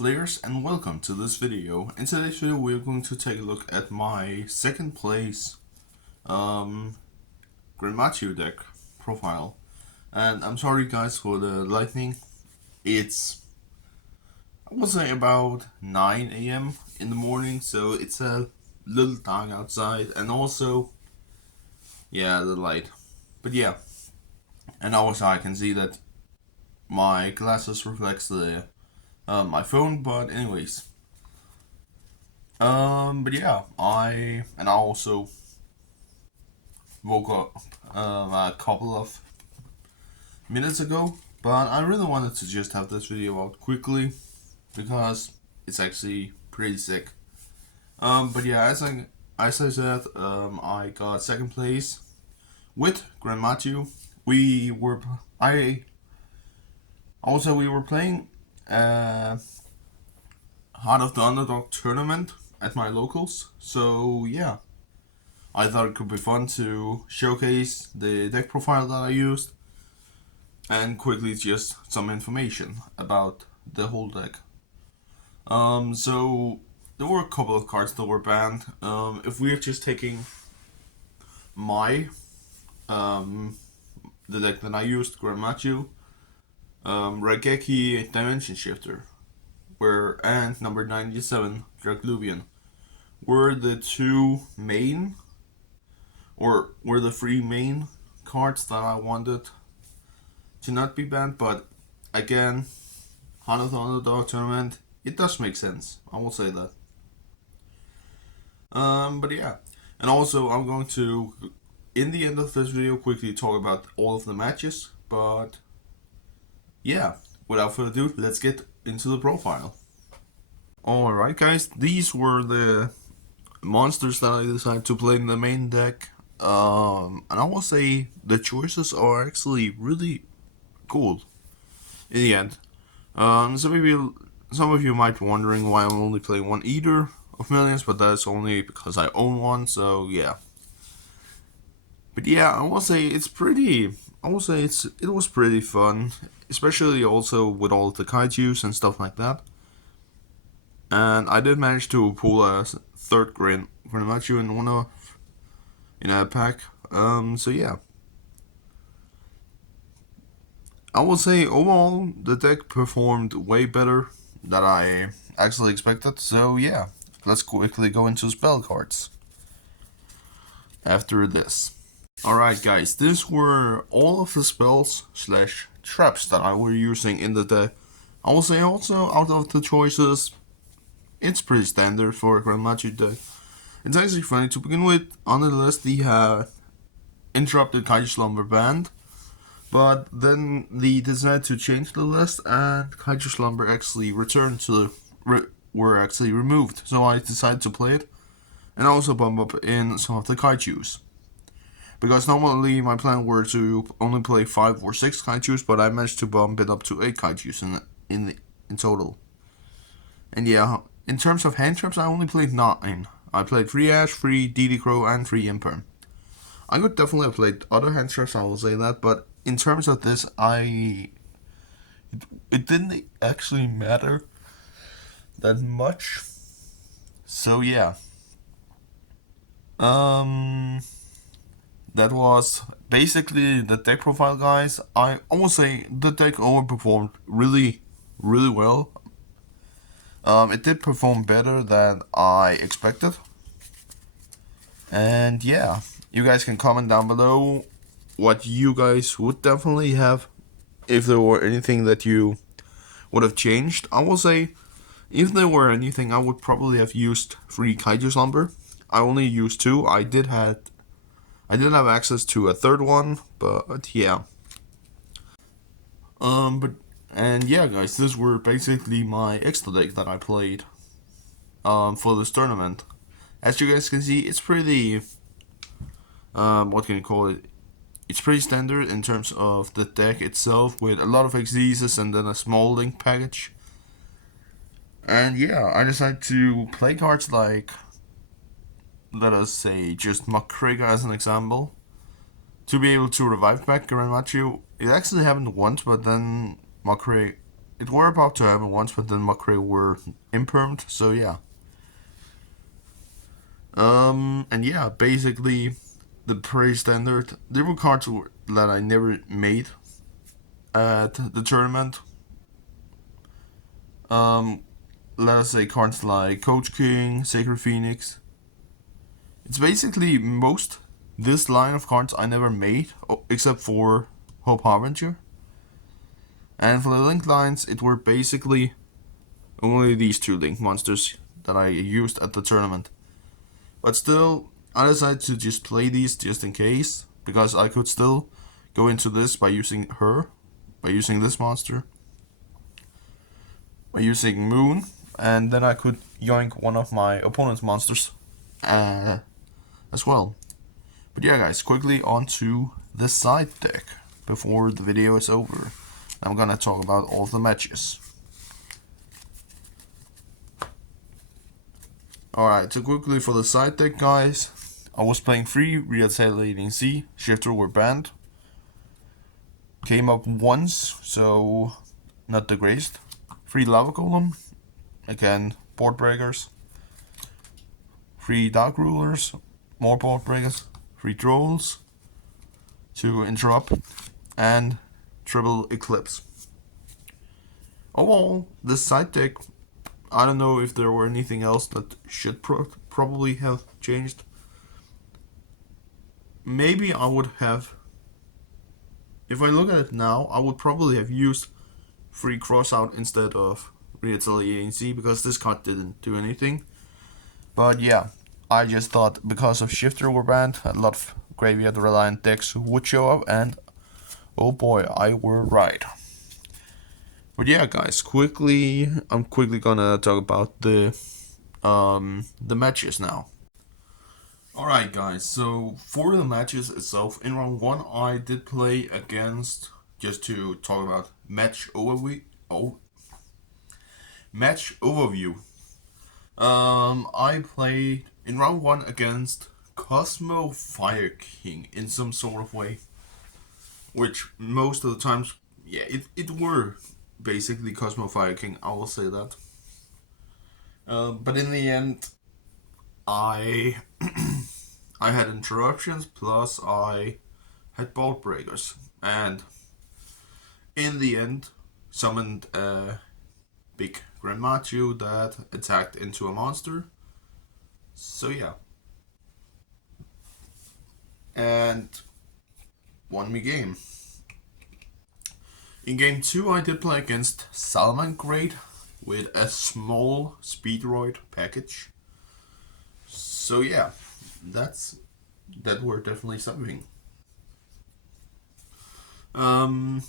players, and welcome to this video. In today's video we're going to take a look at my second place Gren Maju deck profile. And I'm sorry guys for the lightning. It's, I would say, about 9 AM in the morning, so it's a little dark outside, and also the light. But yeah, and also I can see that my glasses reflects the my phone, but anyways. But yeah, I also woke up a couple of minutes ago, but I really wanted to just have this video out quickly because it's actually pretty sick. But yeah, as I said, I got second place with Gren Maju. We were playing Heart of the Underdog tournament at my locals. So yeah, I thought it could be fun to showcase the deck profile that I used and quickly just some information about the whole deck. So there were a couple of cards that were banned. If we're just taking my the deck that I used, Gren Maju, Raigeki Dimension Shifter, and number 97, Dragluvian, were the three main cards that I wanted to not be banned. But again, Heart of the Underdog tournament, it does make sense, I will say that. But yeah, and also I'm going to, in the end of this video, quickly talk about all of the matches. But yeah, without further ado, let's get into the profile. Alright guys, these were the monsters that I decided to play in the main deck. And I will say the choices are actually really cool in the end. Some of you might be wondering why I'm only playing one Eater of Millions, but that's only because I own one, so yeah. But yeah, I will say it was pretty fun, especially also with all the kaijus and stuff like that. And I did manage to pull a third Gren Maju in a pack. So yeah, I will say overall the deck performed way better than I actually expected. So yeah, let's quickly go into spell cards after this. Alright guys, these were all of the spells / traps that I were using in the deck. I will say also, out of the choices, it's pretty standard for a Gren Maju deck. It's actually funny to begin with. On the list they had Interrupted Kaiju Slumber banned, but then they decided to change the list and Kaiju Slumber actually returned were actually removed. So I decided to play it and also bump up in some of the kaijus. Because normally my plan were to only play 5 or 6 kaijus, but I managed to bump it up to 8 kaijus in total. And yeah, in terms of hand traps, I only played 9. I played 3 Ash, 3 DD Crow, and 3 Imperm. I could definitely have played other hand traps, I will say that, but in terms of this, it didn't actually matter that much. So yeah. That was basically the deck profile, guys. I will say the deck overperformed really, really well. It did perform better than I expected. And yeah, you guys can comment down below what you guys would definitely have, if there were anything that you would have changed. I will say, if there were anything, I would probably have used 3 Kaiju Slumber. I only used 2. I did have access to a third one, but yeah. And yeah, guys, these were basically my extra deck that I played for this tournament. As you guys can see, it's pretty, what can you call it? It's pretty standard in terms of the deck itself, with a lot of exegesis and then a small link package. And yeah, I decided to play cards like, let us say, just Makrega as an example, to be able to revive back Gren Maju. It actually happened once, but then Makrega it were about to happen once, but then Macrae were impermed, so yeah. And yeah, basically, the pretty standard. There were cards that I never made at the tournament. Let us say cards like Coach King, Sacred Phoenix. It's basically most this line of cards I never made, except for Hope Harbinger. And for the Link lines, it were basically only these two Link monsters that I used at the tournament. But still, I decided to just play these just in case, because I could still go into this by using her, by using this monster, by using Moon, and then I could yoink one of my opponent's monsters as well. But yeah, guys, quickly on to the side deck before the video is over. I'm gonna talk about all the matches. Alright, so quickly for the side deck, guys. I was playing 3 Retaliating Z, Shifter were banned. Came up once, so not the greatest. 3 Lava Golem, again, board breakers. 3 Dark Rulers, more board breakers. 3 Trolls to interrupt, and triple Eclipse. Overall, this side deck, I don't know if there were anything else that should probably have changed. Maybe I would have, if I look at it now, I would probably have used Free Crossout instead of Retaliating Z, because this card didn't do anything. But yeah, I just thought because of Shifter were banned, a lot of graveyard reliant decks would show up, and oh boy, I were right. But yeah, guys, I'm quickly gonna talk about the matches now. Alright, guys, so for the matches itself, in round 1 I did play against, just to talk about match overview. I played in round 1 against Cosmo Fire King in some sort of way, which most of the times, yeah, it were basically Cosmo Fire King, I will say that. But in the end, I I had interruptions, plus I had bolt breakers, and in the end summoned a big Gren Maju that attacked into a monster. So yeah, and won me game. In game 2 I did play against Salman Great with a small Speedroid package. So yeah, that were definitely something. And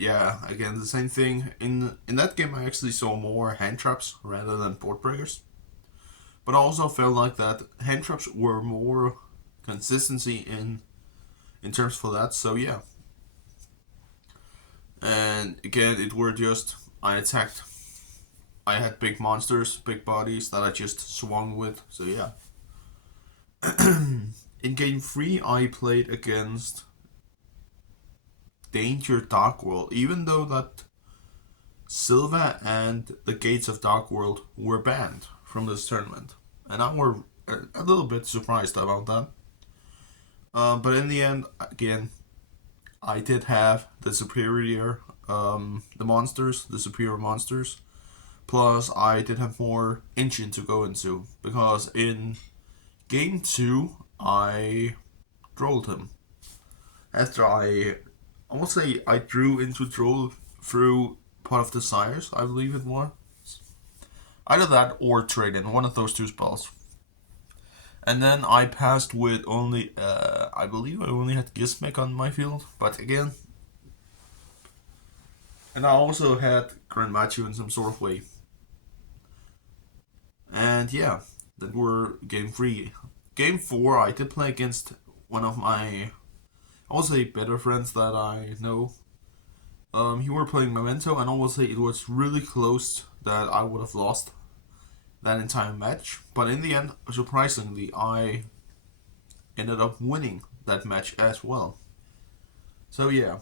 yeah, again the same thing. In that game I actually saw more hand traps rather than board breakers. But I also felt like that hand traps were more consistency in terms for that, so yeah. And again, it were just, I attacked. I had big monsters, big bodies that I just swung with, so yeah. In game 3, I played against Danger Dark World, even though that Silva and the Gates of Dark World were banned from this tournament. And I were a little bit surprised about that. But in the end, again, I did have the superior, the superior monsters. Plus, I did have more engine to go into, because in game 2, I trolled him. After I will say I drew into troll through Pot of Desires, I believe it was. Either that or Trade In, one of those two spells. And then I passed with only, I believe I only had Gizmek on my field, but again. And I also had Gren Maju in some sort of way. And yeah, that were game 3. Game 4, I did play against one of my, I will say, better friends that I know. He were playing Memento, and I will say it was really close that I would have lost that entire match. But in the end, surprisingly, I ended up winning that match as well. So yeah.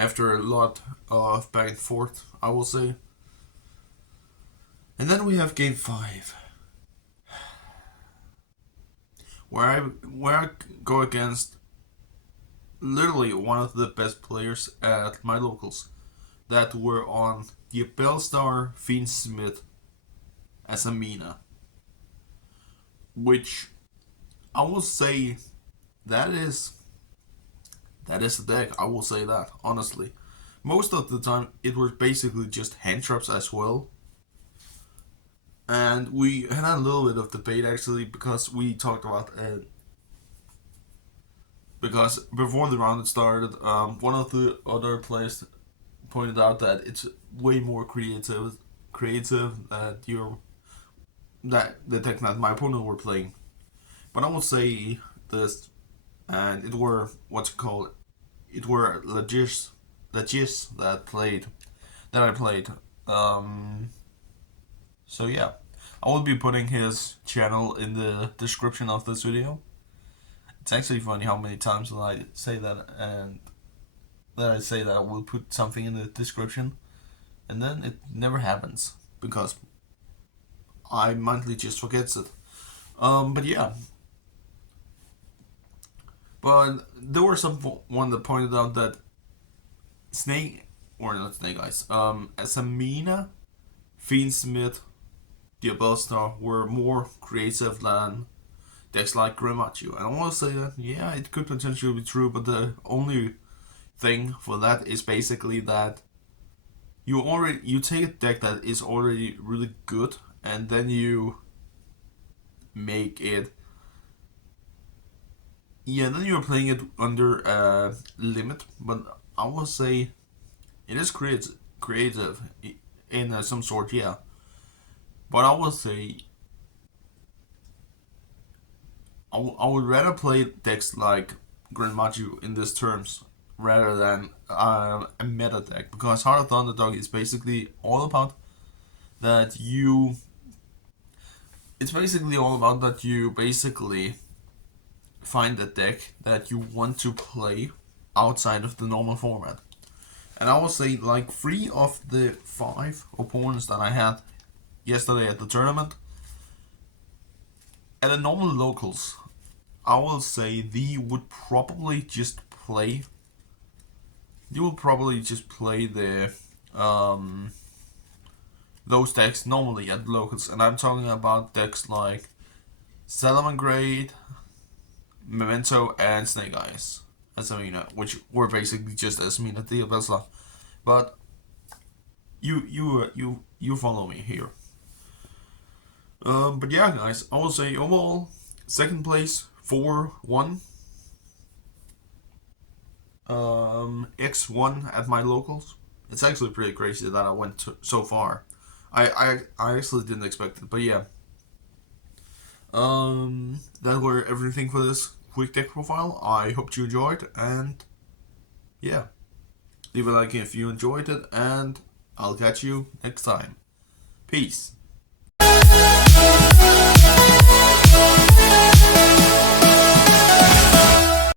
after a lot of back and forth, I will say. And then we have game 5, where I go against literally one of the best players at my locals that were on the Bellstar Fiend Smith as a Mina, which I will say that is a deck. I will say that honestly. Most of the time, it was basically just hand traps as well. And we had a little bit of debate actually because we talked about it. Because before the round started, one of the other players pointed out that it's way more creative that the deck that my opponent were playing. But I will say this, and it were what's it called? It were legis that I played. So yeah, I will be putting his channel in the description of this video. It's actually funny how many times I say that I will put something in the description, and then it never happens because I mentally just forgets it. But yeah. But there were someone that pointed out that Asamina, Fiendsmith, Diabellstar were more creative than decks like Gren, Maju. And I want to say that, yeah, it could potentially be true, but the only thing for that is basically that you take a deck that is already really good, and then you make it. Yeah, then you're playing it under a limit, but I will say it is creative in some sort, yeah. But I will say I would rather play decks like Gren Maju in these terms rather than a meta deck, because Heart of the Underdog is basically all about that you. It's basically all about that you basically find a deck that you want to play outside of the normal format. And I will say, like, 3 of the 5 opponents that I had yesterday at the tournament, at the normal locals, I will say they would probably just play. They will probably just play the those decks normally at locals, and I'm talking about decks like Salamangreat, Memento, and Snake Eyes as Amina, which were basically just as Amina Diabellstar. But you follow me here. But yeah, guys, I will say overall second place 4-1. X1 at my locals. It's actually pretty crazy that I went so far. I actually didn't expect it, but yeah. That were everything for this quick deck profile. I hope you enjoyed, and yeah, leave a like if you enjoyed it, and I'll catch you next time. Peace.